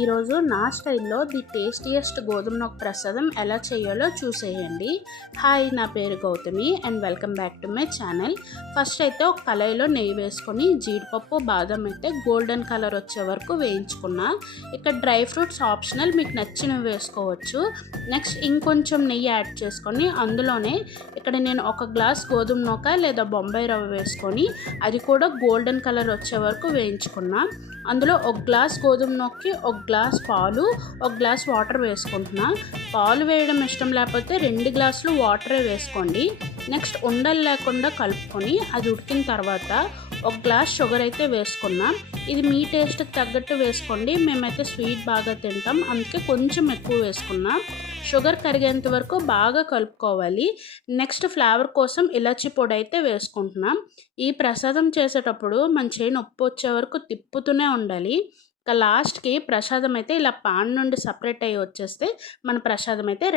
ఈరోజు నా స్టైల్లో ది టేస్టియెస్ట్ గోధుమ నూక ప్రసాదం ఎలా చేయాలో చూసేయండి. హాయ్, నా పేరు Gautami and welcome back to my channel. First అయితే ఒక కళాయిలో నెయ్యి వేసుకొని జీడిపప్పు బాదం అయితే గోల్డెన్ కలర్ వచ్చే వరకు వేయించుకున్నా. ఇక్కడ డ్రై ఫ్రూట్స్ ఆప్షనల్, మీకు నచ్చినవి వేసుకోవచ్చు. నెక్స్ట్ ఇంకొంచెం నెయ్యి యాడ్ చేసుకొని అందులోనే ఇక్కడ నేను ఒక గ్లాస్ గోధుమ నూక లేదా బొంబాయి రవ్వ వేసుకొని అది కూడా గోల్డెన్ కలర్ వచ్చే వరకు వేయించుకున్నా. అందులో ఒక గ్లాస్ గోధుమ నూకకి ఒక గ్లాస్ పాలు, ఒక గ్లాస్ వాటర్ వేసుకుంటున్నా. పాలు వేయడం ఇష్టం లేకపోతే 2 గ్లాసులు వాటరే వేసుకోండి. నెక్స్ట్ ఉండలు లేకుండా కలుపుకొని అది ఉడికిన తర్వాత ఒక గ్లాస్ షుగర్ అయితే వేసుకున్నాం. ఇది మీ టేస్ట్కి తగ్గట్టు వేసుకోండి. మేమైతే స్వీట్ బాగా తింటాం, అందుకే కొంచెం ఎక్కువ వేసుకున్నాం. షుగర్ కరిగేంత వరకు బాగా కలుపుకోవాలి. నెక్స్ట్ ఫ్లేవర్ కోసం ఇలాచీ పొడి అయితే వేసుకుంటున్నాం. ఈ ప్రసాదం చేసేటప్పుడు మన చేయి నొప్పి వచ్చే వరకు తిప్పుతూనే ఉండాలి. ఇక లాస్ట్కి ప్రసాదం అయితే ఇలా పాన్ నుండి సపరేట్ అయ్యి వచ్చేస్తే మన ప్రసాదం అయితే రెడీ.